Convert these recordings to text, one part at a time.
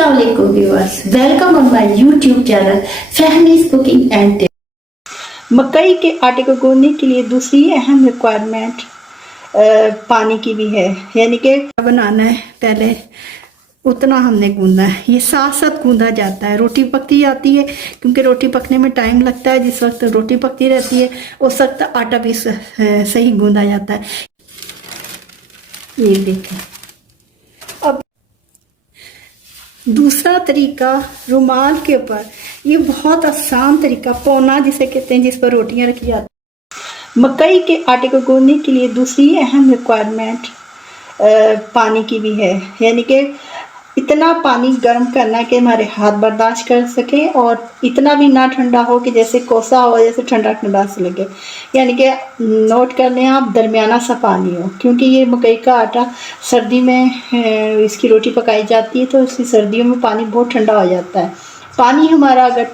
अस्सलाम वालेकुम viewers, welcome on my YouTube channel Fahmeez cooking and tips. मकई के आटे को गूंदने के लिए दूसरी अहम रिक्वायरमेंट पानी की भी है, यानी कि बनाना है पहले उतना हमने गूंदना है। ये साथ साथ गूंदा जाता है, रोटी पकती जाती है क्योंकि रोटी पकने में टाइम लगता है। जिस वक्त रोटी पकती रहती है उस वक्त आटा भी सही गूंदा जाता है। ये देखें। अब दूसरा तरीका रुमाल के ऊपर, ये बहुत आसान तरीका पौना जिसे कहते हैं, जिस पर रोटियां रखी जाती हैं। मकई के आटे को गूंदने के लिए दूसरी अहम रिक्वायरमेंट पानी की भी है, यानी कि इतना पानी गर्म करना है कि हमारे हाथ बर्दाश्त कर सके और इतना भी ना ठंडा हो कि जैसे कोसा हो, जैसे ठंडा ठंडा से लगे। यानी कि नोट कर लें आप, दरमियाना सा पानी हो, क्योंकि ये मकई का आटा सर्दी में इसकी रोटी पकाई जाती है, तो इसकी सर्दियों में पानी बहुत ठंडा हो जाता है। पानी हमारा अगर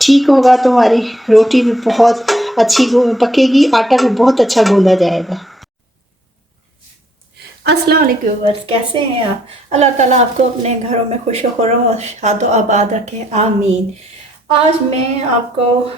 ठीक होगा तो हमारी रोटी भी बहुत अच्छी पकेगी, आटा भी बहुत अच्छा गूंदा जाएगा। अस्सलाम वालेकुम व्यूअर्स, कैसे हैं आप? अल्लाह ताला आपको अपने घरों में खुश खुर्रम और शादो आबाद रखे, आमीन। आज मैं आपको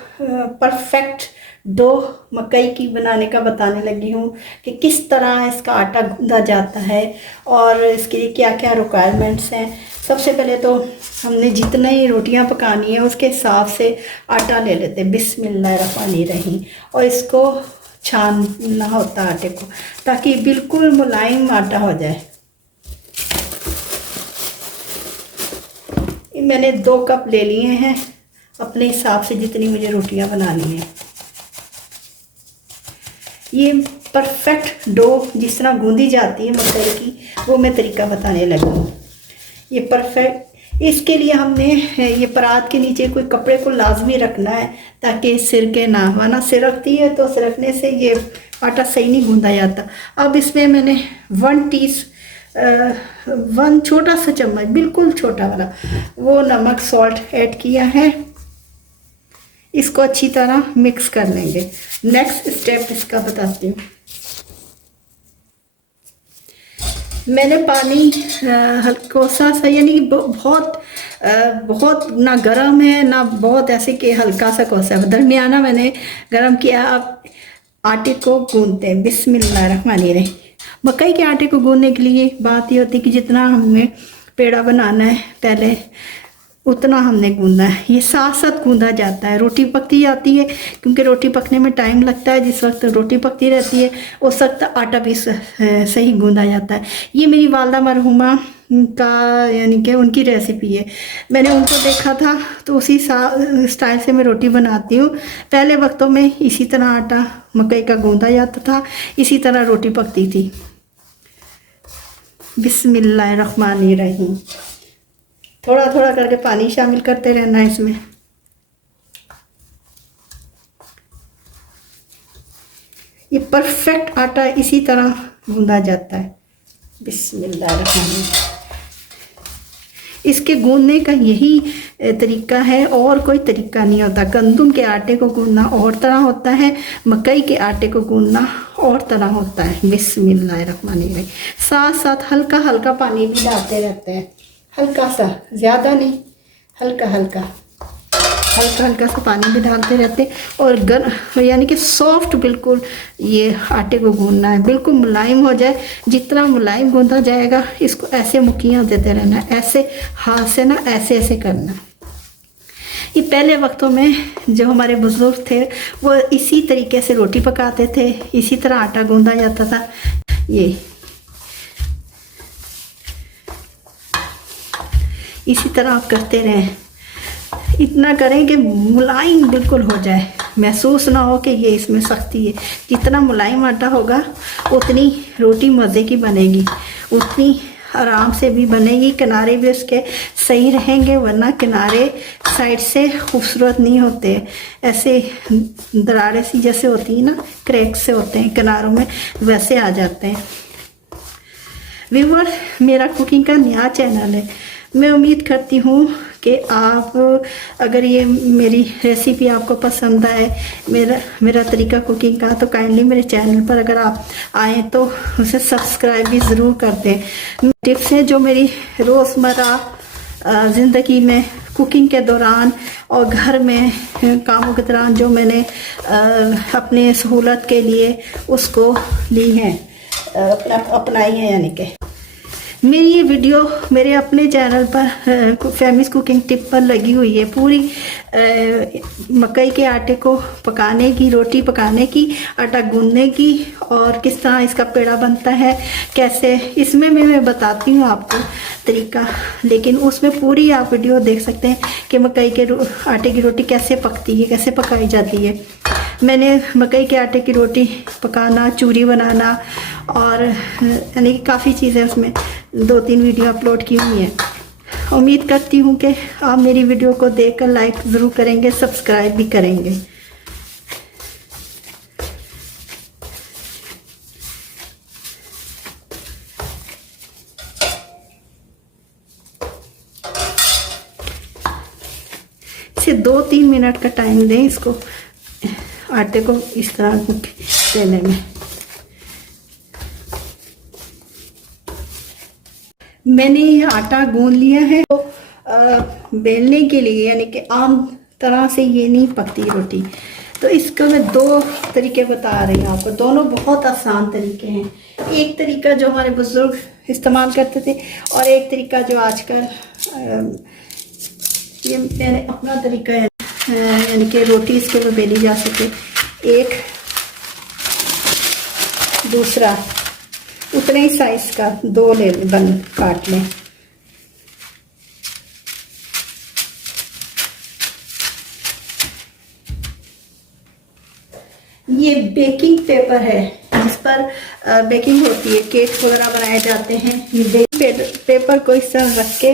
परफेक्ट डो मकई की बनाने का बताने लगी हूँ कि किस तरह इसका आटा गूंदा जाता है और इसके लिए क्या क्या रिक्वायरमेंट्स हैं। सबसे पहले तो हमने जितनी ही रोटियाँ पकानी है उसके हिसाब से आटा ले लेते हैं, बिस्मिल्लाहिर्रहमानिर्रहीम, और इसको छानना होता है आटे को, ताकि बिल्कुल मुलायम आटा हो जाए। मैंने 2 कप ले लिए हैं अपने हिसाब से, जितनी मुझे रोटियां बनानी है। ये परफेक्ट डो जिस तरह गूंदी जाती है मकई की, वो मैं तरीका बताने लगी हूँ। ये परफेक्ट, इसके लिए हमने ये परात के नीचे कोई कपड़े को लाजमी रखना है ताकि सिरके ना, वरना सिरकती है तो सिरकने से ये आटा सही नहीं गूंदा जाता। अब इसमें मैंने 1 छोटा सा चम्मच, बिल्कुल छोटा वाला, वो नमक सॉल्ट ऐड किया है। इसको अच्छी तरह मिक्स कर लेंगे। नेक्स्ट स्टेप इसका बताती हूँ। मैंने पानी हल्का सा, यानी बहुत ना गर्म है ना बहुत ऐसे कि हल्का सा कोसा है, दरमियाना मैंने गर्म किया। अब आटे को गूंदते हैं, बिस्मिल्लाहिर्रहमानिर्रहीम। मकई के आटे को गूंदने के लिए बात ये होती है कि जितना हमने पेड़ा बनाना है पहले उतना हमने गूंदना है। ये साथ साथ गूंदा जाता है, रोटी पकती जाती है क्योंकि रोटी पकने में टाइम लगता है। जिस वक्त रोटी पकती रहती है उस वक्त आटा भी सही गूंदा जाता है। ये मेरी वालदा मरहुमा का, यानी कि उनकी रेसिपी है। मैंने उनको देखा था तो उसी स्टाइल से मैं रोटी बनाती हूँ। पहले वक्तों में इसी तरह आटा मकई का गूंदा जाता था, इसी तरह रोटी पकती थी। बिस्मिल्लाहिर्रहमानिर्रहीम। थोड़ा थोड़ा करके पानी शामिल करते रहना है इसमें। ये परफेक्ट आटा इसी तरह गूंदा जाता है, बिस्मिल्लाहिर्रहमानिर्रहीम। इसके गूंदने का यही तरीका है, और कोई तरीका नहीं होता। गंदम के आटे को गूंदना और तरह होता है, मकई के आटे को गूंदना और तरह होता है। बिस्मिल्लाहिर्रहमानिर्रहीम। साथ साथ हल्का हल्का पानी भी डालते रहते हैं, हल्का सा, ज़्यादा नहीं, हल्का हल्का सा पानी भी डालते रहते। और यानी कि सॉफ्ट बिल्कुल ये आटे को गूंदना है, बिल्कुल मुलायम हो जाए। जितना मुलायम गूंदा जाएगा इसको ऐसे मुक्कियाँ देते रहना, ऐसे हाथ से ना, ऐसे ऐसे करना। ये पहले वक्तों में जो हमारे बुजुर्ग थे वो इसी तरीके से रोटी पकाते थे, इसी तरह आटा गूंदा जाता था। ये इसी तरह आप करते रहें, इतना करें कि मुलायम बिल्कुल हो जाए, महसूस ना हो कि ये इसमें सख्ती है। जितना मुलायम आटा होगा उतनी रोटी मज़े की बनेगी, उतनी आराम से भी बनेगी, किनारे भी उसके सही रहेंगे, वरना किनारे साइड से खूबसूरत नहीं होते, ऐसे दरारें सी जैसे होती है ना, क्रैक से होते हैं किनारों में, वैसे आ जाते हैं। व्यूअर, मेरा कुकिंग का नया चैनल है। मैं उम्मीद करती हूँ कि आप, अगर ये मेरी रेसिपी आपको पसंद आए, मेरा तरीका कुकिंग का, तो काइंडली मेरे चैनल पर अगर आप आएँ तो उसे सब्सक्राइब भी ज़रूर कर दें। टिप्स हैं जो मेरी रोज़मर्रा ज़िंदगी में कुकिंग के दौरान और घर में कामों के दौरान जो मैंने अपने सहूलत के लिए उसको ली हैं, अपनाई है। यानी कि मेरी ये वीडियो मेरे अपने चैनल पर फेमस कुकिंग टिप पर लगी हुई है। पूरी मकई के आटे को पकाने की, रोटी पकाने की, आटा गूंदने की और किस तरह इसका पेड़ा बनता है, कैसे, इसमें मैं बताती हूँ आपको तरीका। लेकिन उसमें पूरी आप वीडियो देख सकते हैं कि मकई के आटे की रोटी कैसे पकती है, कैसे पकाई जाती है। मैंने मकई के आटे की रोटी पकाना, चूरी बनाना और यानी कि काफ़ी चीज़ें उसमें 2-3 वीडियो अपलोड की हुई हैं। उम्मीद करती हूँ कि आप मेरी वीडियो को देखकर लाइक ज़रूर करेंगे, सब्सक्राइब भी करेंगे। इसे 2-3 मिनट का टाइम दें इसको, आटे को इस तरह देने में। मैंने ये आटा गूंद लिया है। तो बेलने के लिए यानी कि आम तरह से ये नहीं पकती रोटी, तो इसको मैं 2 तरीके बता रही हूँ आपको। दोनों बहुत आसान तरीके हैं। एक तरीका जो हमारे बुजुर्ग इस्तेमाल करते थे और एक तरीका जो आजकल ये मैंने अपना तरीका है, यानी कि रोटी इसके ऊपर बेली जा सके। एक दूसरा उतने ही साइज का 2 ले काट लें। ये बेकिंग पेपर है जिस पर बेकिंग होती है, केक वगैरह बनाए जाते हैं। ये बेकिंग पेपर को इस तरह रख के,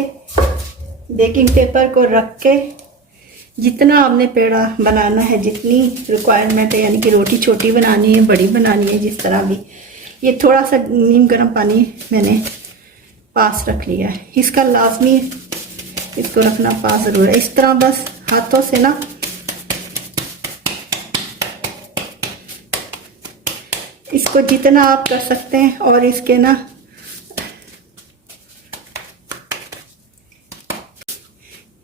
बेकिंग पेपर को रख के जितना आपने पेड़ा बनाना है, जितनी रिक्वायरमेंट है, यानी कि रोटी छोटी बनानी है, बड़ी बनानी है, जिस तरह भी, ये थोड़ा सा नीम गर्म पानी मैंने पास रख लिया है। इसका लाजमी इसको रखना पास ज़रूर है। इस तरह बस हाथों से ना इसको जितना आप कर सकते हैं, और इसके ना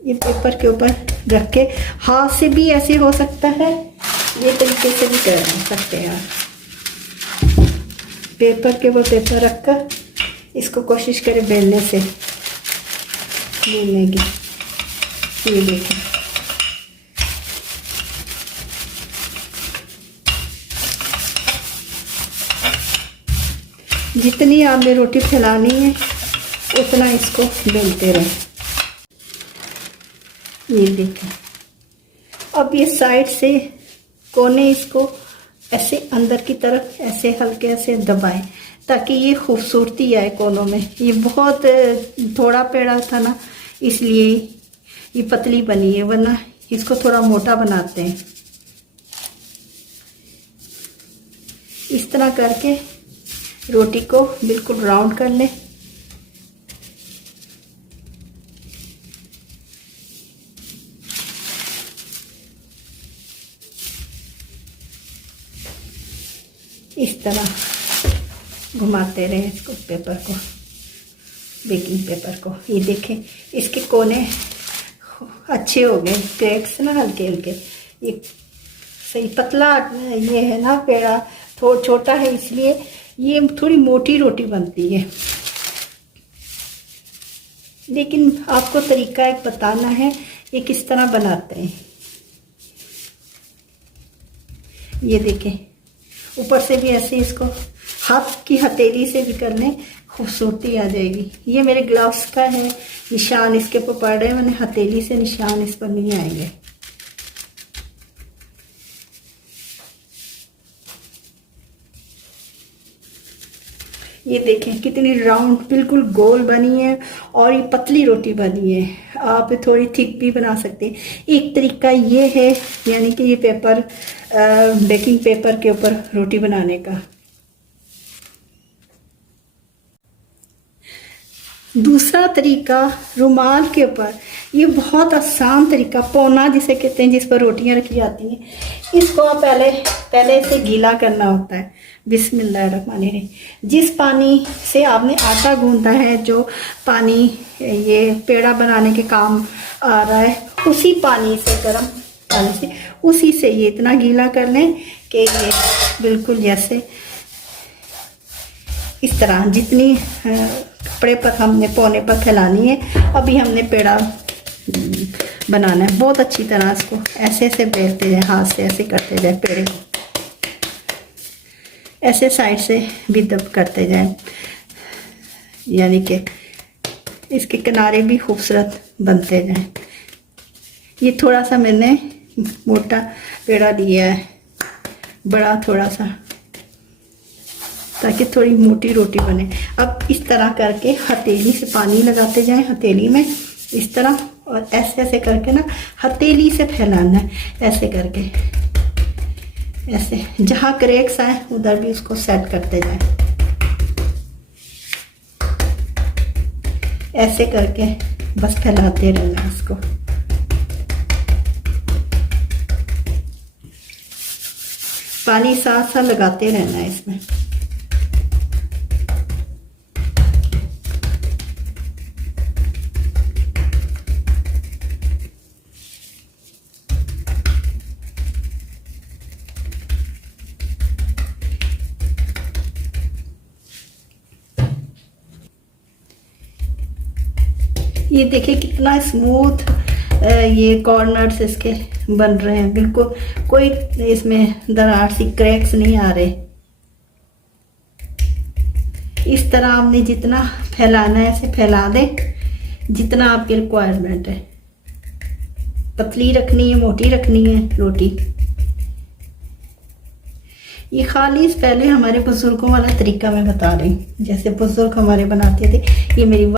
ये पेपर के ऊपर रख के, हाथ से भी ऐसे हो सकता है, ये तरीके से भी कर सकते हैं आप। पेपर के ऊपर पेपर रखकर इसको कोशिश करें बेलने से बेलने की। ये देखें, जितनी आपने रोटी फैलानी है उतना इसको बेलते रहें। ये देखें। अब ये साइड से कोने इसको ऐसे अंदर की तरफ ऐसे हल्के से दबाएं ताकि ये खूबसूरती आए कोनों में। ये बहुत थोड़ा पेड़ा था ना, इसलिए ये पतली बनी है, वरना इसको थोड़ा मोटा बनाते हैं। इस तरह करके रोटी को बिल्कुल राउंड कर लें। इस तरह घुमाते रहे इसको, पेपर को, बेकिंग पेपर को। ये देखें, इसके कोने अच्छे हो गए, क्रैक्स ना हल्के हल्के। ये सही पतला ये है ना पेड़ा, थोड़ा छोटा है, इसलिए ये थोड़ी मोटी रोटी बनती है। लेकिन आपको तरीका एक बताना है, ये किस तरह बनाते हैं। ये देखें, ऊपर से भी ऐसे इसको हाथ की हथेली से भी कर लें, खूबसूरती आ जाएगी। ये मेरे ग्लव्स का है, निशान इसके ऊपर पड़ रहे हैं, मैंने हथेली से निशान इस पर नहीं आएंगे। ये देखें कितनी राउंड बिल्कुल गोल बनी है और ये पतली रोटी बनी है। आप थोड़ी थिक भी बना सकते हैं। एक तरीका ये है, यानी कि ये पेपर बेकिंग पेपर के ऊपर रोटी बनाने का। दूसरा तरीका रुमाल के ऊपर, ये बहुत आसान तरीका, पौना जिसे कहते हैं, जिस पर रोटियां रखी जाती हैं। इसको पहले से गीला करना होता है। बिस्मिल्लाहिर्रहमानिर्रहीम। जिस पानी से आपने आटा गूंदा है, जो पानी ये पेड़ा बनाने के काम आ रहा है, उसी पानी से, गर्म पानी से, उसी से ये इतना गीला कर लें कि ये बिल्कुल जैसे इस तरह, जितनी कपड़े पर हमने पौने पर फैलानी है। अभी हमने पेड़ा बनाना है। बहुत अच्छी तरह इसको ऐसे ऐसे बेलते जाए, हाथ से ऐसे करते जाए, पेड़े को ऐसे साइड से भी दब करते जाए, यानी कि इसके किनारे भी खूबसूरत बनते जाएं। ये थोड़ा सा मैंने मोटा पेड़ा लिया है, बड़ा थोड़ा सा, ताकि थोड़ी मोटी रोटी बने। अब इस तरह करके हथेली से पानी लगाते जाएं, हथेली में इस तरह, और ऐसे ऐसे करके ना हथेली से फैलाना है, ऐसे करके, ऐसे जहाँ क्रैक्स आए उधर भी उसको सेट करते जाएं। ऐसे करके बस फैलाते रहना इसको। पानी साथ साथ लगाते रहना है इसमें। ये देखिए कितना स्मूथ ये कॉर्नर्स इसके बन रहे हैं, बिल्कुल कोई इसमें दरार सी, क्रैक्स नहीं आ रहे। इस तरह आपने जितना फैलाना है ऐसे फैला दें, जितना आपकी रिक्वायरमेंट है। पतली रखनी है, मोटी रखनी है रोटी। ये खाली पहले हमारे बुजुर्गों वाला तरीका मैं बता रही हूँ, जैसे बुजुर्ग हमारे बनाते थे। ये मेरी